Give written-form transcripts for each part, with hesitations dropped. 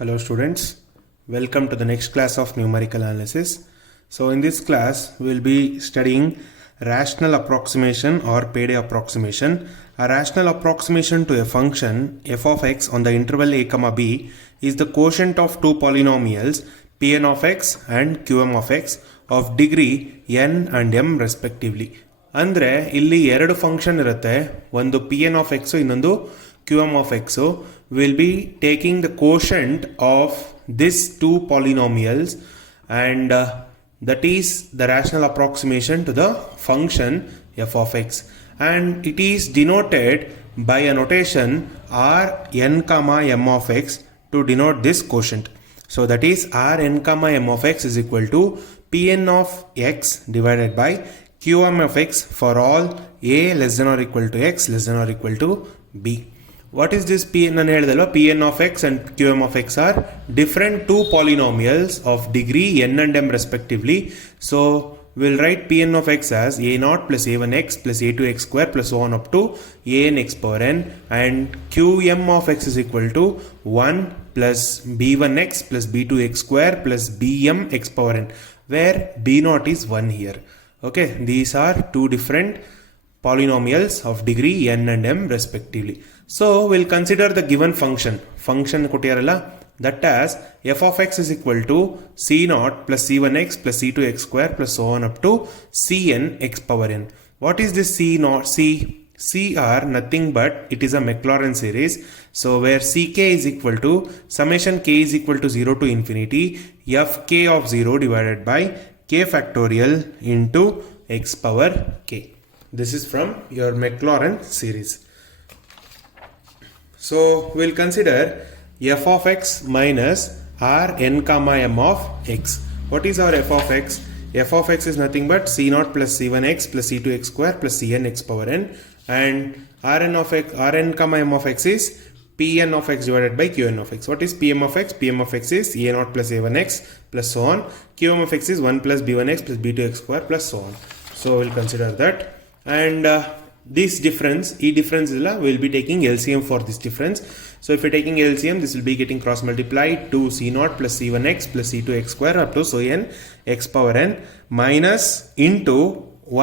Hello students, welcome to the next class of numerical analysis. So in this class we will be studying rational approximation or payday approximation. A rational approximation to a function f of x on the interval a comma b is the quotient of two polynomials pn of x and qm of x of degree n and m respectively. ಅಂದರೆ ಇಲ್ಲಿ ಎರಡು function ಇರುತ್ತೆ, ಒಂದು p n of x ಇನ್ನೊಂದು q m of x. Will be taking the quotient of this two polynomials and that is the rational approximation to the function f of x, and it is denoted by a notation r n comma m of x to denote this quotient. So that is r n comma m of x is equal to pn of x divided by qm of x for all a less than or equal to x less than or equal to b. What is this pn? ನಾನು ಹೇಳಿದಲ್ವ, pn of x and qm of x are different two polynomials of degree n and m respectively. So we'll write pn of x as a0 plus a1x plus a2x square plus so on up to an x power n, and qm of x is equal to 1 plus b1x plus b2x square plus bm x power n, where b0 is 1 here. Okay, these are two different polynomials of degree n and m respectively. So we'll consider the given function ಕೊಟ್ಟಿರಲ್ಲ, that as f of x is equal to c0 plus c1x plus c2x square plus so on up to cn x power n. What is this c0? C are nothing but it is a Maclaurin series. So where ck is equal to summation k is equal to 0 to infinity fk of 0 divided by k factorial into x power k. This is from your Maclaurin series. So we'll consider f of x minus r n comma m of x. What is our f of x? F of x is nothing but c0 plus c1x plus c2x square plus cn x power n, and rn comma m of x is pn of x divided by qn of x. What is pm of x? Pm of x is a0 plus a1x plus so on. Qm of x is 1 plus b1x plus b2x square plus so on. So we'll consider that, and this difference, we'll be taking LCM for this difference. So if you're taking LCM, this will be getting cross multiplied to c0 plus c1x plus c2x square up to so n x power n minus into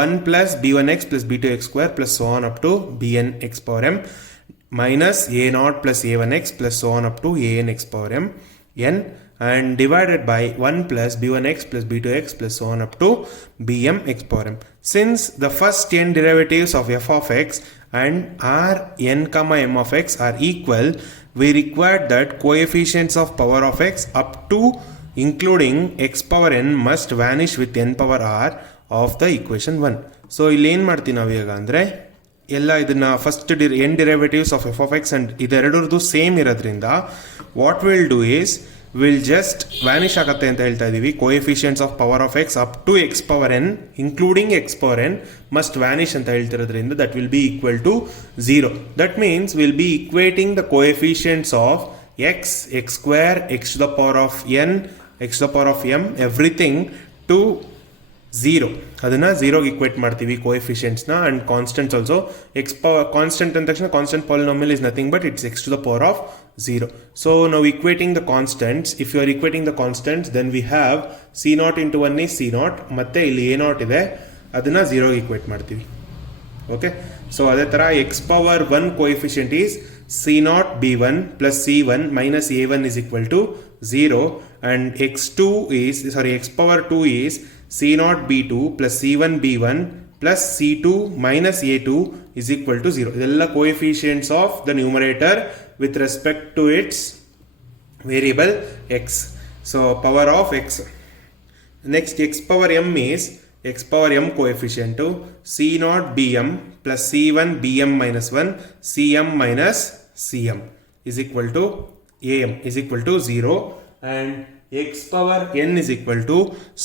1 plus b1x plus b2x square plus so on up to bn x power m minus a0 plus a1x plus so on up to an x power m n, and divided by 1 plus b1x plus b2x plus so on up to bm x power m. Since the first n derivatives of f of x and r n comma m of x are equal, we require that coefficients of power of x up to including x power n must vanish with n power r of the equation 1. So ಇಲ್ಲಿ ಏನು ಮಾಡ್ತೀವಿ ನಾವು ಈಗ ಅಂದರೆ, ಎಲ್ಲ ಇದನ್ನ first n derivatives of f of x and ಇದೆರಡರದು same ಇರೋದ್ರಿಂದ what will do is will just vanish ಆಗುತ್ತೆ ಅಂತ ಹೇಳ್ತಾ ಇದೀವಿ. Coefficients of power of x up to x power n including x power n must vanish ಅಂತ ಹೇಳ್ತಿರೋದ್ರಿಂದ that will be equal to 0. That means will be equating the coefficients of x, x square, x to the power of n, x to the power of m, everything to 0. ಅದನ್ನು 0ಗೆ equate ಮಾಡ್ತೀವಿ ಕೋಎಫಿಷಿಯಂಟ್ಸ್ನ, and constants also. Constant ಅಂದ ತಕ್ಷಣ constant polynomial is nothing but it's x to the power of 0. So now equating the constants, if you are equating the constants, then we have c0 into 1 is c0, ಮತ್ತೆ ಇಲ್ಲಿ a0 ಇದೆ, ಅದನ್ನ 0 equate ಮಾಡ್ತೀವಿ. Okay, so ಅದೇ ಥರ X power 1 coefficient is c0 b1 plus c1 minus a1 is equal to 0, and x power 2 is c0 b2 plus c1 b1 plus c2 minus a2 is equal to 0. ಇದೆಲ್ಲ coefficients of the numerator with respect to its variable x. So power of x. Next, x power m is x power m coefficient to c0 bm plus c1 bm minus 1 cm minus cm is equal to am is equal to 0, and x power n is equal to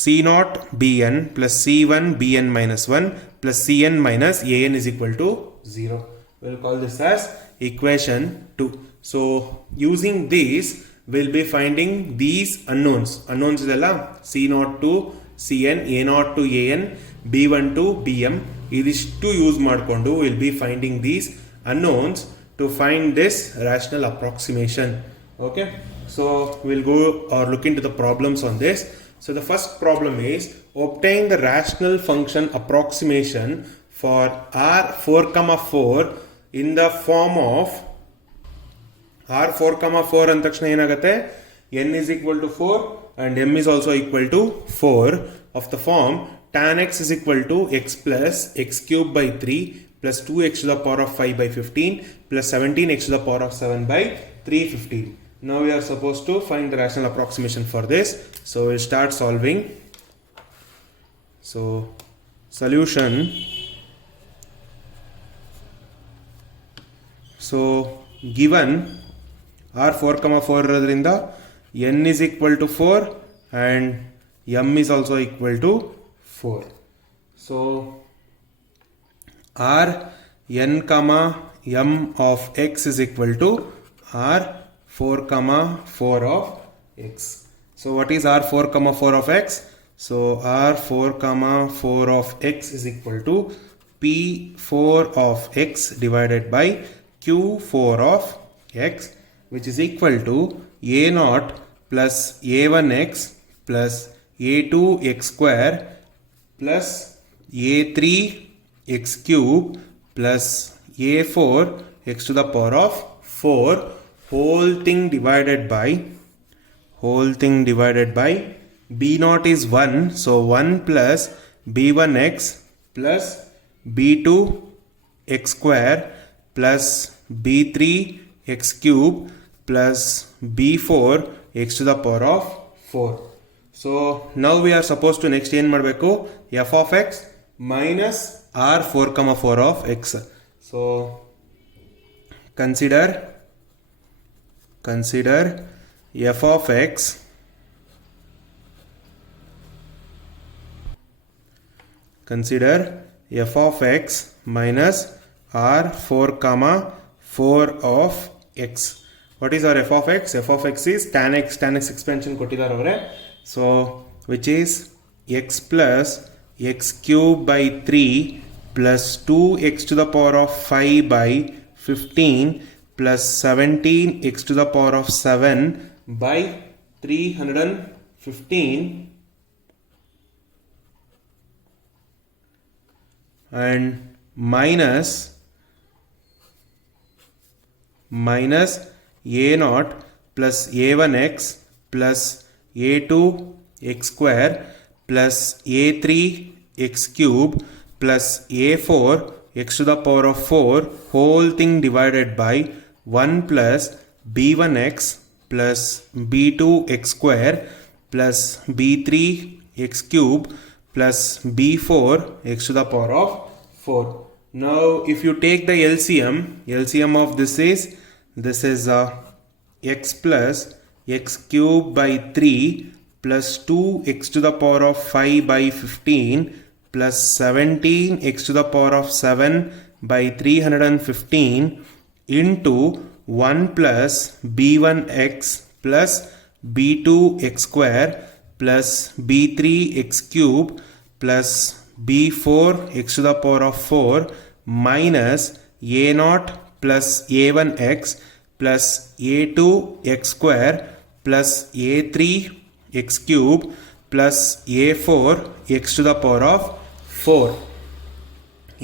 c0 bn plus c1 bn minus 1 plus cn minus an is equal to 0. We'll call this as equation 2. So using this, we'll be finding these unknowns ಇದೆಲ್ಲ c0 to cn, a0 to an, b1 to bm, ಇದಿಷ್ಟು use ಮಾಡಿಕೊಂಡು we'll be finding these unknowns to find this rational approximation. Okay, so we'll go or look into the problems on this. So the first problem is obtain the rational function approximation for r4 comma 4 in the form of r4 comma 4 ಅಂದ ತಕ್ಷಣ ಏನಾಗುತ್ತೆ n is equal to 4 and m is also equal to 4 of the form tan x is equal to x plus x cube by 3 plus 2x to the power of 5 by 15 plus 17x to the power of 7 by 315. Now we are supposed to find the rational approximation for this. So we'll start solving. So solution. So given r4 comma 4 radrinda n is equal to 4 and m is also equal to 4. So r n comma m of x is equal to r 4 comma 4 of x. So what is r4 comma 4 of x? So r4 comma 4 of x is equal to p4 of x divided by q4 of x, which is equal to a0 plus a1x plus a2x square plus a3x cube plus a4 x to the power of 4 whole thing divided by b0 is 1, so 1 plus b1x plus b2x square plus b3x cube plus b4 x to the power of 4. So now we are supposed to next ಏನು ಮಾಡಬೇಕು f of x minus r4 comma 4 of x. So consider f of x minus r4 comma 4 of x. What is our f of x? F of x is tan x expansion ಕೊಟ್ಟಿದ್ದಾರೆ ಅವರೇ. So which is x plus x cube by 3 plus 2x to the power of 5 by 15 plus 17x to the power of 7 by 315 and minus a0 plus a1x plus a2x square plus a3x cube plus a4 x to the power of 4 whole thing divided by 1 plus b1x plus b2x square plus b3x cube plus b4 x to the power of 4. Now if you take the LCM of this is x plus x cube by 3 plus 2x to the power of 5 by 15 plus 17x to the power of 7 by 315 into 1 plus b1x plus b2x square plus b3x cube plus b4 x to the power of 4 minus a0 plus a1x plus a2x square plus a3x cube plus a4 x to the power of 4.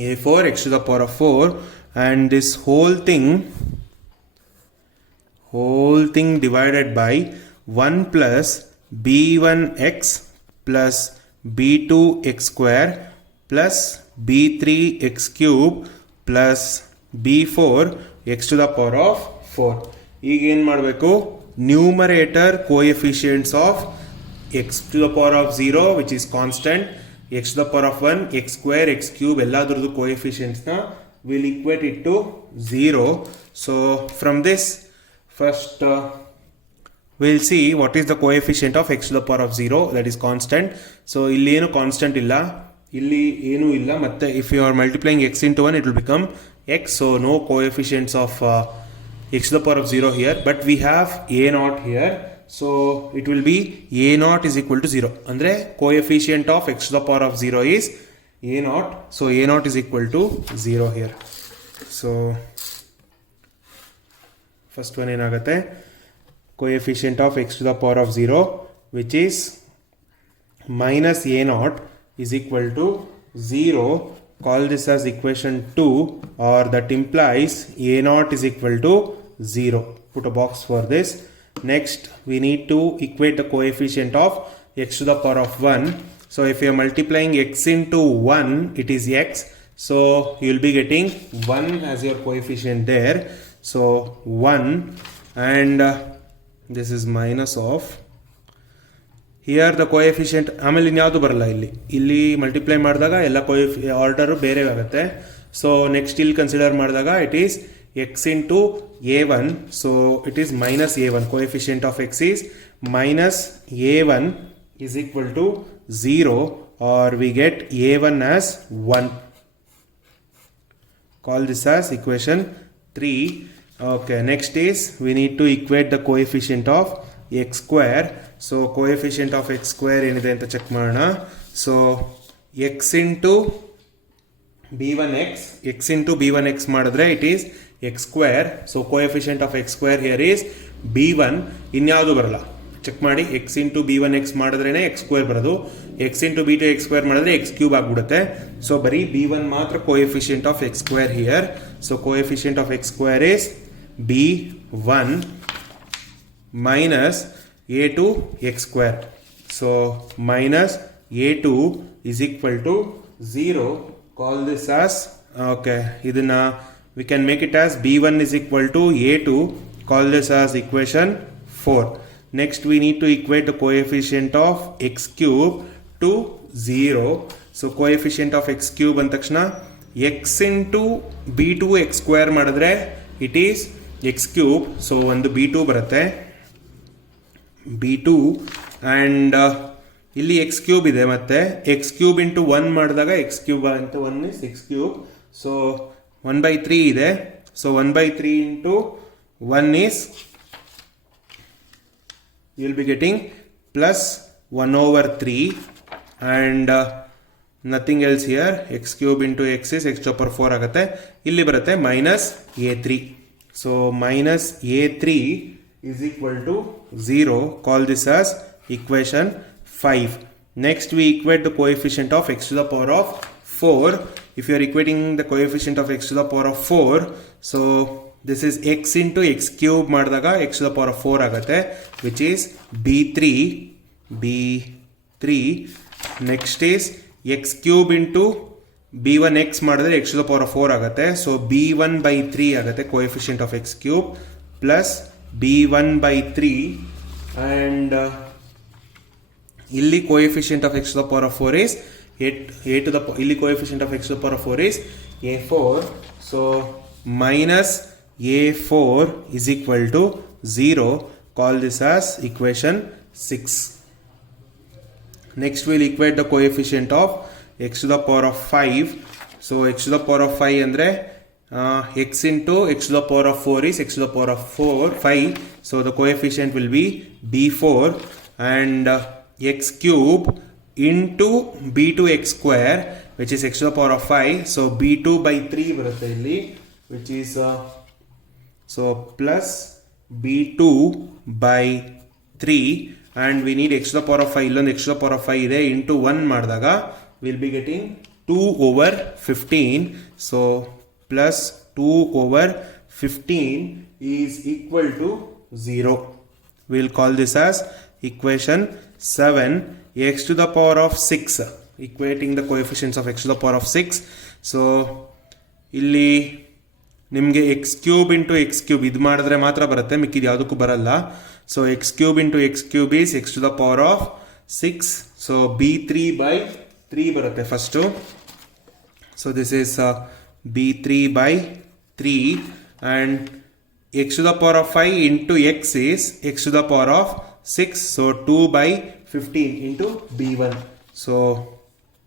a4 x to the power of 4 and this whole thing divided by 1 plus b1x plus b2x square plus b3x cube plus b4 x to the power of 4. ಈಗ ಏನು ಮಾಡಬೇಕು numerator coefficients of x to the power of 0 which is constant, x to the power of 1, x square, x cube ಎಲ್ಲಾದ್ರದ್ದು coefficients ನ will equate it to 0. So from this first we'll see what is the coefficient of x to the power of 0, that is constant. So ಇಲ್ಲಿ ಏನು constant ಇಲ್ಲ, ಇಲ್ಲಿ ಏನು ಇಲ್ಲ, ಮತ್ತೆ if you are multiplying x into 1 it will become x, so no coefficients of x to the power of 0 here, but we have a0 here, so it will be a0 is equal to 0. Andre coefficient of x to the power of 0 is a0, so a0 is equal to 0 here. So first one ಏನಾಗುತ್ತೆ coefficient of x to the power of 0, which is minus a naught is equal to 0. Call this as equation 2, or that implies a naught is equal to 0. Put a box for this. Next, we need to equate the coefficient of x to the power of 1. So if you are multiplying x into 1, it is x. So you will be getting 1 as your coefficient there. So 1, and this is minus of here the coefficient. ಆಮೇಲೆ ಇನ್ಯಾವುದು ಬರಲ್ಲ, ಇಲ್ಲಿ multiply ಮಾಡಿದಾಗ ಎಲ್ಲ order ಬೇರೆ ಆಗುತ್ತೆ. So next ಇಲ್ಲಿ consider ಮಾಡಿದಾಗ it is x into a1. so it is minus a1. coefficient of x is minus a1 is equal to 0, or we get a1 as 1. Call this as equation 3. Okay, next is we need to equate the coefficient of x square. So coefficient of x square ಏನಿದೆ ಅಂತ check ಮಾಡೋಣ. So x into b1x ಮಾಡಿದ್ರೆ it is x square. So coefficient of x square here is b1. ಇನ್ಯಾವುದು ಬರಲ್ಲ, check ಮಾಡಿ. x into b1x ಮಾಡಿದ್ರೇನೆ x square ಬರೋದು. x into b2x square ಮಾಡಿದ್ರೆ x cube ಆಗ್ಬಿಡುತ್ತೆ. So ಬರೀ b1 ಮಾತ್ರ coefficient of x square here. So coefficient of x square is b1 minus a2 x square. So minus a2 is equal to 0. Call this as, okay, ಇದನ್ನ we can make it as b1 is equal to a2. Call this as equation 4. Next we need to equate the coefficient of x cube to 0. So coefficient of x cube ಅಂದ ತಕ್ಷಣ x into b2 x square ಮಾಡಿದ್ರೆ it is x cube. So ಒಂದು b2 ಬರುತ್ತೆ, b2, and ಇಲ್ಲಿ x cube ಇದೆ, ಮತ್ತೆ x cube into 1 ಮಾಡಿದಾಗ x cube ಅಂತ 1 is x cube. So 1 by 3 ಇದೆ. So 1 by 3 into 1 is, you will be getting plus 1 over 3, and nothing else here. x cube into x is x to the power 4 ಆಗುತ್ತೆ. ಇಲ್ಲಿ ಬರುತ್ತೆ minus a3. So minus a3 is equal to 0. Call this as equation 5. Next we equate the coefficient of x to the power of 4. If you are equating the coefficient of x to the power of 4, so this is x into x cube ಮಾಡಿದಾಗ x to the power of 4 ಆಗುತ್ತೆ, which is b3. Next is x cube into b1x ಮಾಡಿದ್ರೆ x to the power of 4 ಆಗುತ್ತೆ. So b1 by 3 ಆಗುತ್ತೆ coefficient of x cube plus b1 by 3, and ಇಲ್ಲಿ coefficient of x to the power of 4 is a to the, ಇಲ್ಲಿ coefficient of x to the power of 4 is a4. So minus a4 is equal to 0. Call this as equation 6. Next we'll equate the coefficient of x to the power of 5. So x to the power of 5 andre x into x to the power of 4 is x to the power of 5. So the coefficient will be b4, and x cube into b2 x square, which is x to the power of 5. So b2 by 3 ಬರುತ್ತೆ ಇಲ್ಲಿ, which is so plus b2 by 3, and we need x to the power of 5. ಇಲ್ಲೊಂದು x to the power of 5 ಇದೆ, into 1 ಮಾಡಿದಾಗ we'll be getting 2 over 15. So plus 2 over 15 is equal to 0. We'll call this as equation 7. x to the power of 6, equating the coefficients of x to the power of 6. So ಇಲ್ಲಿ ನಿಮಗೆ x cube into x cube ಇದು ಮಾಡಿದ್ರೆ ಮಾತ್ರ ಬರುತ್ತೆ, ಮಿಕ್ಕಿದು ಯಾವುದಕ್ಕೂ ಬರಲ್ಲ. So x cube into x cube is x to the power of 6. So b3 by 3 ಬರುತ್ತೆ first. So this is b3 by 3, and x to the power of 5 into x is x to the power of 6. So 2 by 15 into b1. So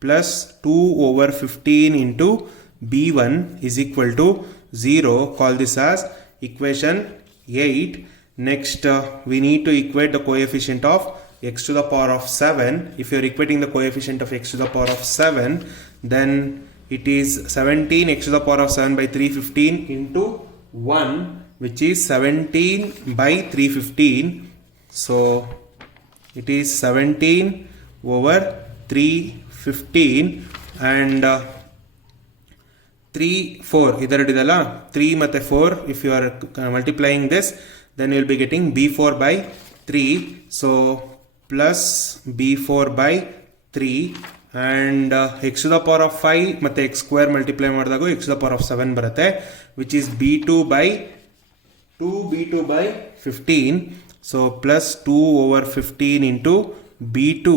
plus 2 over 15 into b1 is equal to 0. Call this as equation 8. Next we need to equate the coefficient of x to the power of 7. If you are equating the coefficient of x to the power of 7, then it is 17 x to the power of 7 by 315 into 1 which is 17 by 315. So it is 17 over 315 and 3 4 ಇದರಡಿದಲ್ಲ 3 ಮತ್ತೆ 4 if you are multiplying this then you will be getting b4 by 3. So plus b4 by 3 and x to the power of 5 ಮತ್ತೆ x square multiply ಮಾಡಿದಾಗ x to the power of 7 ಬರುತ್ತೆ, which is b2 by 15. So plus 2 over 15 into b2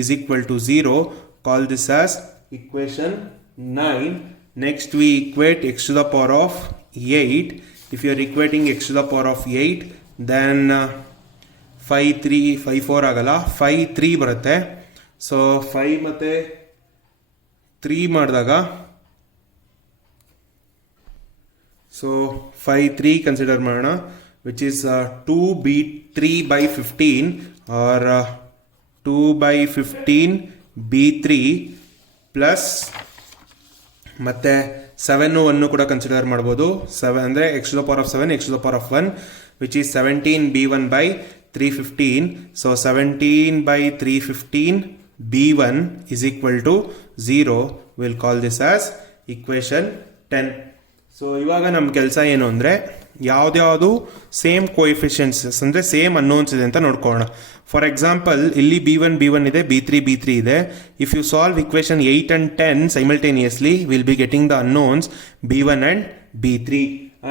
is equal to 0. Call this as equation 9. Next we equate x to the power of 8. If you are equating x to the power of 8 then 5 4 ಆಗಲ್ಲ, 5 3 ಬರುತ್ತೆ. So 5 ಮತ್ತೆ 3 ಮಾಡಿದಾಗ so 5 3 consider ಮಾಡೋಣ, which is 2b3 by 15 or 2 by 15 b3 plus ಮತ್ತೆ 7 1 ಕೂಡ consider ಮಾಡ್ಬೋದು. 7 ಅಂದರೆ x to the power of 7 x to the power of 1, which is 17 b1 by 315. So 17 by 315 b1 is equal to 0. We'll call this as equation 10. So ಇವಾಗ ನಮ್ಮ ಕೆಲಸ ಏನು ಅಂದರೆ ಯಾವ್ದ್ಯಾವುದು same ಕೋಎಫಿಷಿಯನ್ಸಸ್ ಅಂದರೆ ಸೇಮ್ ಅನ್ನೋನ್ಸ್ ಇದೆ ಅಂತ ನೋಡ್ಕೊಳ್ಳೋಣ. ಫಾರ್ ಎಕ್ಸಾಂಪಲ್ ಇಲ್ಲಿ b1 ಇದೆ, b3 ಇದೆ. If you solve equation 8 and 10 simultaneously we'll be getting the unknowns b1 and b3.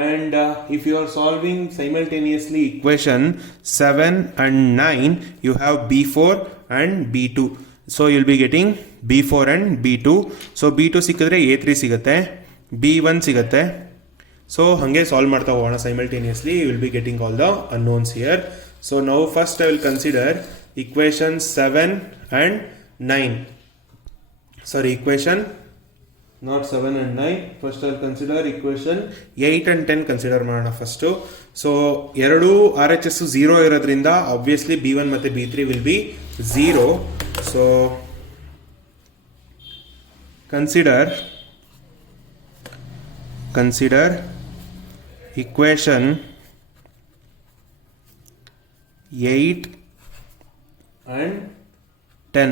And if you are solving simultaneously equation 7 and 9 you have b4 and b2. So you'll be getting b4 and b2. So b2 ಸಿಕ್ಕಿದ್ರೆ a3 ಸಿಗುತ್ತೆ, b1 ಸಿಗುತ್ತೆ. So ಹಾಗೆ solve ಮಾಡ್ತಾ ಹೋಗೋಣ simultaneously. You will be getting all the unknowns here. So now first I will consider equation 7 and 9. Sorry, equation not 7 and 9. First I will consider equation 8 and 10 consider ಮಾಡೋಣ first. So ಎರಡು RHS 0 ಇರೋದ್ರಿಂದ obviously b1 ಮತ್ತೆ b3 will be 0. So consider equation 8 and 10.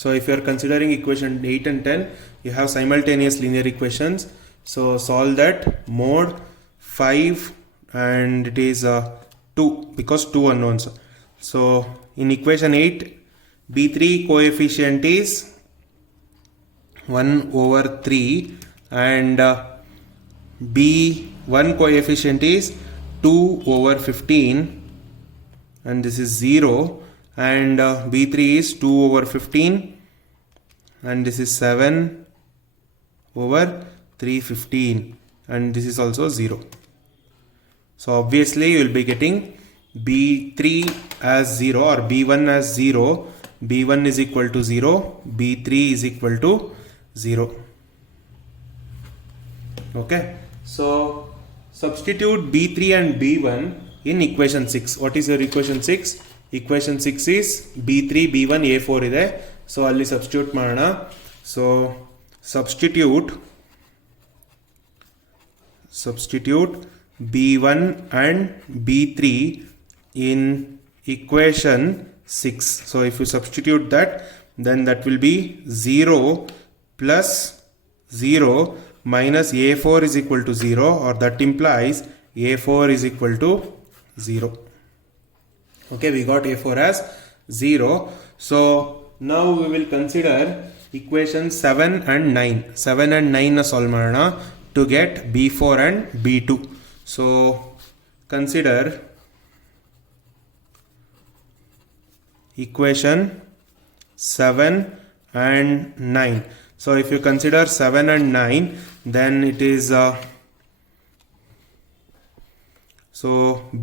So if you are considering equation 8 and 10 you have simultaneous linear equations. So solve that. Mode 5 and it is 2 because 2 unknowns. So in equation 8 b3 coefficient is 1 over 3 and b1 coefficient is 2 over 15 and this is 0 and b3 is 2 over 15 and this is 7 over 315 and this is also 0. So obviously you will be getting b3 as 0 or b1 as 0. b1 is equal to 0, b3 is equal to 0. Okay, so substitute b3 and b1 in equation 6. What is your equation 6? Equation 6 is b3 b1 a4 ಇದೆ. So ಅಲ್ಲಿ substitute ಮಾಡೋಣ. So substitute b1 and b3 in equation 6. So if you substitute that then that will be 0 plus 0 minus a4 is equal to 0, or that implies a4 is equal to 0. Okay, we got a4 as 0. So now we will consider equation 7 and 9. 7 and 9 na solve ಮಾಡೋಣ to get b4 and b2. So consider equation 7 and 9. So if you consider 7 and 9 then it is so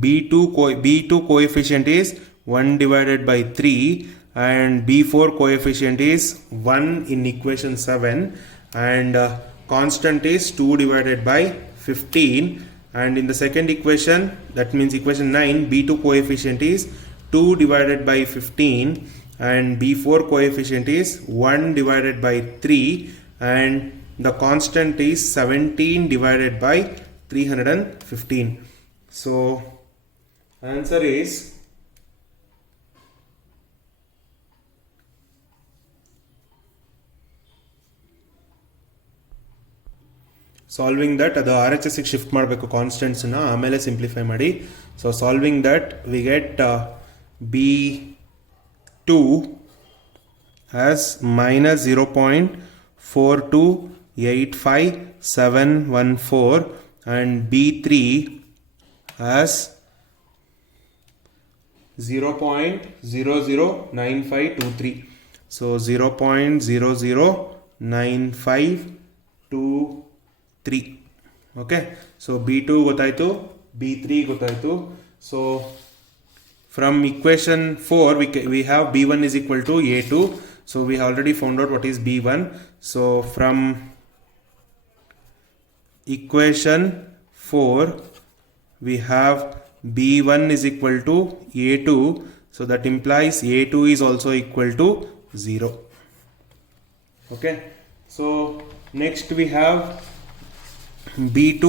b2 coefficient is 1 divided by 3 and b4 coefficient is 1 in equation 7 and constant is 2 divided by 15 and in the second equation, that means equation 9, b2 coefficient is 2 divided by 15 and b4 coefficient is 1 divided by 3 and the constant is 17 divided by 315. So answer is solving that ಅದು RHS ಗೆ shift ಮಾಡಬೇಕು ಕಾನ್ಸ್ಟೆಂಟ್ಸ್ನ, ಆಮೇಲೆ simplify ಮಾಡಿ. So solving that we get B2 as minus 0.4285714 and B3 as 0.009523. So 0.009523. Okay, so B2 ಗೊತ್ತಾಯ್ತು, B3 ಗೊತ್ತಾಯ್ತು. So from equation 4 we have B1 is equal to A2. So we already found out what is B1. So from equation 4 we have B1 is equal to A2. So that implies A2 is also equal to 0. Okay, so next we have B2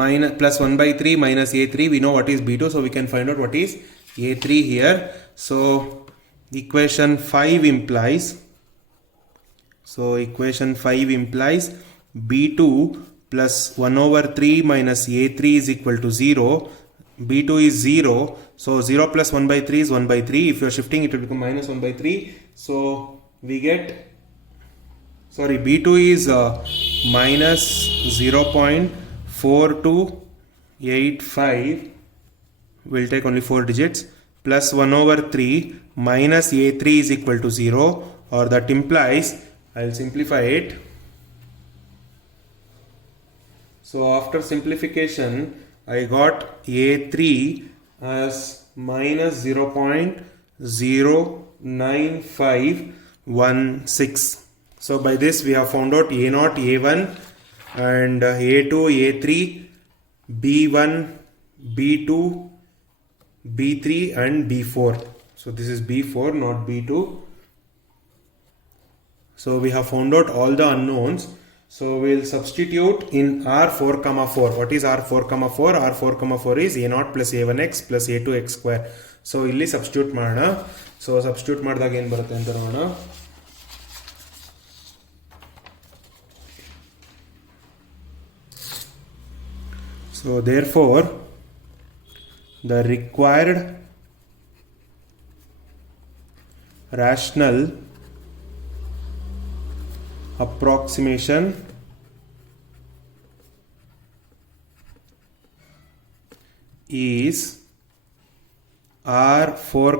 minus plus 1 by 3 minus A3. We know what is B2, so we can find out what is A3 here. So equation 5 implies B2 plus 1 over 3 minus A3 is equal to 0. B2 is 0, so 0 plus 1 by 3 is 1 by 3. If you are shifting, it will become minus 1 by 3. So we get, sorry, B2 is minus 0.4285, we'll take only 4 digits, plus 1 over 3 minus A3 is equal to 0, or that implies, I'll simplify it. So after simplification I got A3 as minus 0.09516. So by this we have found out A0, A1 and A2, A3, B1, B2, B3 and B4. So this is B4, not B2. So we have found out all the unknowns. So we'll substitute in R4, 4. What is R4, 4? R4, 4 is A0 plus A1x plus A2x square. So ಇಲ್ಲಿ substitute ಮಾಡೋಣ. So substitute ಮಾಡಿದಾಗ ಏನು ಬರುತ್ತೆ ಅಂತ ನೋಡೋಣ. So therefore the required rational approximation is R4,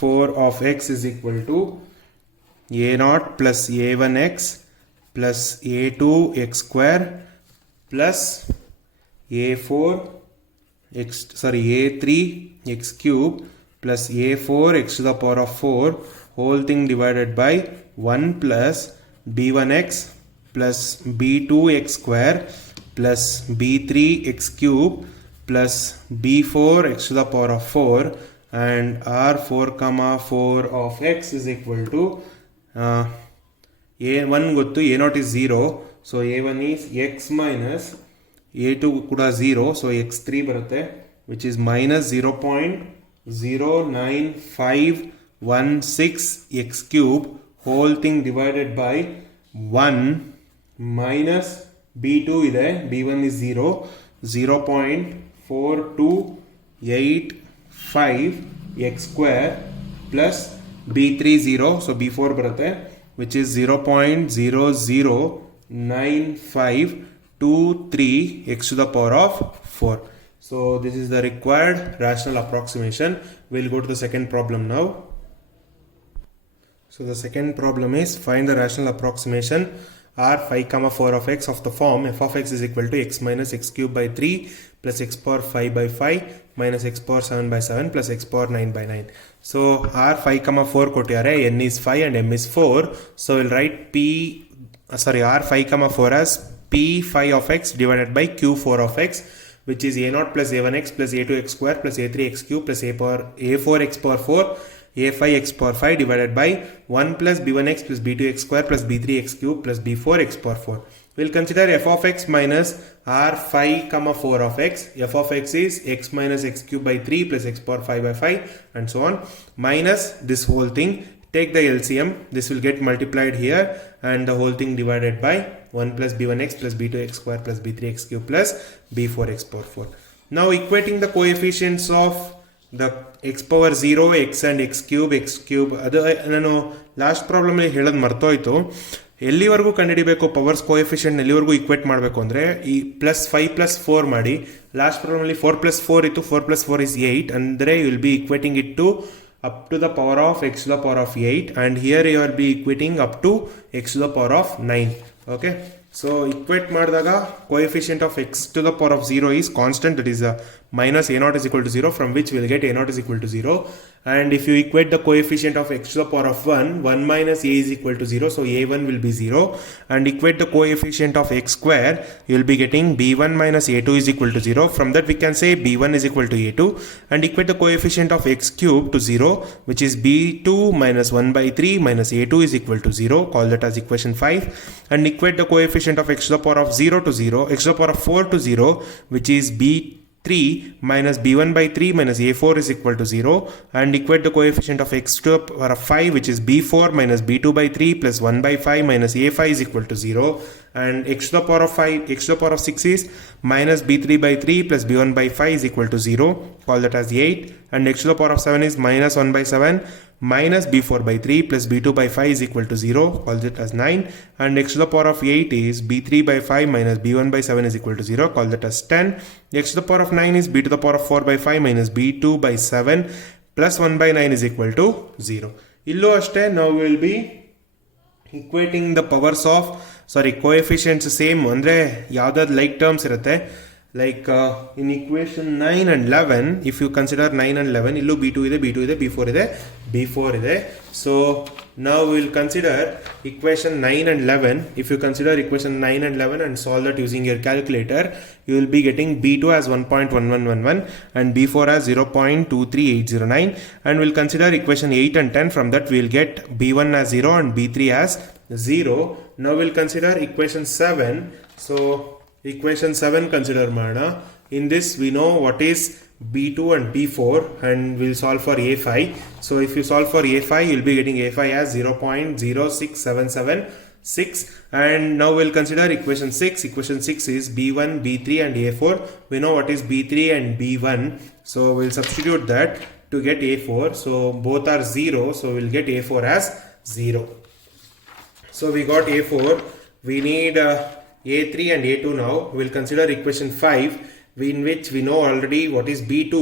4 of x is equal to A0 plus A1x plus A2x square plus A3 x cube plus A4 x to the power of 4 whole thing divided by 1 plus B1x plus B2x square plus B3x cube plus B4 x to the power of 4, and R4, 4 of x is equal to A1 ಗೊತ್ತು, A0 is 0, so A1 is x minus A2 ಕೂಡ 0, so x3 ಬರುತ್ತೆ, which is minus 0.09516 x cube whole thing divided by 1 minus B2 ಇದೆ, B1 is 0, 0.4285 x square plus B3 0, so B4 ಬರುತ್ತೆ, which is 0.009523 x to the power of 4. So this is the required rational approximation. We'll go to the second problem now. So the second problem is find the rational approximation R5, 4 of x of the form f of x is equal to x minus x cube by 3 plus x power 5 by 5 minus x power 7 by 7 plus x power 9 by 9. So R5, 4 ಕೊಟ್ಟಿದ್ದಾರೆ, n is 5 and m is 4. So we'll write R5, 4 as P5 of x divided by Q4 of x, which is A0 plus A1x plus A2x square plus A3x cube plus A4x power 4 A5x power 5 divided by 1 plus B1x plus B2x square plus B3x cube plus B4x power 4, we'll consider f of x minus r 5 comma 4 of x. F of x is x minus x cube by 3 plus x power 5 by 5 and so on, minus this whole thing. Take the LCM, this will get multiplied here and the whole thing divided by 1 plus b1x plus b2x square plus b3x cube plus b4x power 4. Now equating the coefficients of the x power 0, x and x cube ಅದು ನಾನು last problem ಹೇಳೋದು ಮರ್ತೋಯ್ತು. ಎಲ್ಲಿವರೆಗೂ ಕಂಡುಹಿಡಿಬೇಕು powers coefficient ಎಲ್ಲಿವರೆಗೂ equate ಮಾಡಬೇಕು ಅಂದರೆ ಈ plus 5 plus 4 ಮಾಡಿ. ಲಾಸ್ಟ್ ಪ್ರಾಬ್ಲಮಲ್ಲಿ 4 ಪ್ಲಸ್ 4 ಇತ್ತು, 4 ಪ್ಲಸ್ 4 is 8 ಅಂದರೆ you will be equating it to up to the power of x to the power of 8 and here you will be equating up to x to the power of 9. Okay, so equate ಮಾಡಿದಾಗ coefficient of x to the power of 0 is constant, that is minus a0 is equal to 0, from which we will get a0 is equal to 0. And if you equate the coefficient of x to the power of 1 minus a is equal to 0, so a1 will be 0. And equate the coefficient of x square, you will be getting b1 minus a2 is equal to 0. From that we can say b1 is equal to a2. And equate the coefficient of x cube to 0, which is b2 minus 1 by 3 minus a2 is equal to 0. Call that as equation 5. And equate the coefficient of x to the power of 0 to 0, x to the power of 4 to 0, which is b3 minus b1 by 3 minus a4 is equal to 0. And equate the coefficient of x to the power of 5, which is b4 minus b2 by 3 plus 1 by 5 minus a5 is equal to 0. And x to the power of 5, x to the power of 6 is minus b3 by 3 plus b1 by 5 is equal to 0. Call that as 8. And x to the power of 7 is minus 1 by 7 minus b4 by 3 plus b2 by 5 is equal to 0. Call that as 9. And x to the power of 8 is b3 by 5 minus b1 by 7 is equal to 0. Call that as 10. X to the power of 9 is b to the power of 4 by 5 minus b2 by 7 plus 1 by 9 is equal to 0. Illu ashte now we will be equating the powers of coefficients same andre yavdad like terms irutte. Like in equation 9 and 11, if you consider 9 and 11, illu b2 ide, b2 ide, b4 ide. So now we will consider equation 9 and 11. If you consider equation 9 and 11 and solve that using your calculator, you will be getting b2 as 1.1111 and b4 as 0.23809. And we'll consider equation 8 and 10. From that we will get b1 as 0 and b3 as 0. Now we'll consider equation 7. So equation 7 consider mana. In this we know what is b2 and b4 and we'll solve for a5. So if you solve for a5, you'll be getting a5 as 0.06776. And now we'll consider equation 6. Equation 6 is b1, b3 and a4. We know what is b3 and b1. So we'll substitute that to get a4. So both are 0. So we'll get a4 as 0. So we got a4. We need a3 and a2 now. We'll consider equation 5 in which we know already what is b2.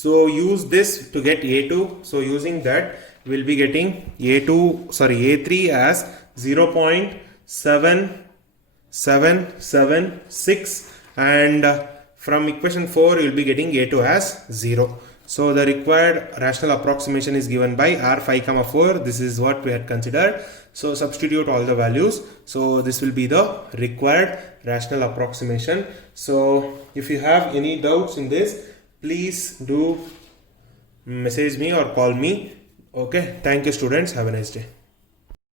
So use this to get a2. So using that we'll be getting a3 as 0.7776 and from equation 4 you'll be getting a2 as 0. So the required rational approximation is given by r5 comma 4. This is what we had considered. So substitute all the values. So this will be the required rational approximation. So if you have any doubts in this, please do message me or call me. Okay. Thank you students. Have a nice day.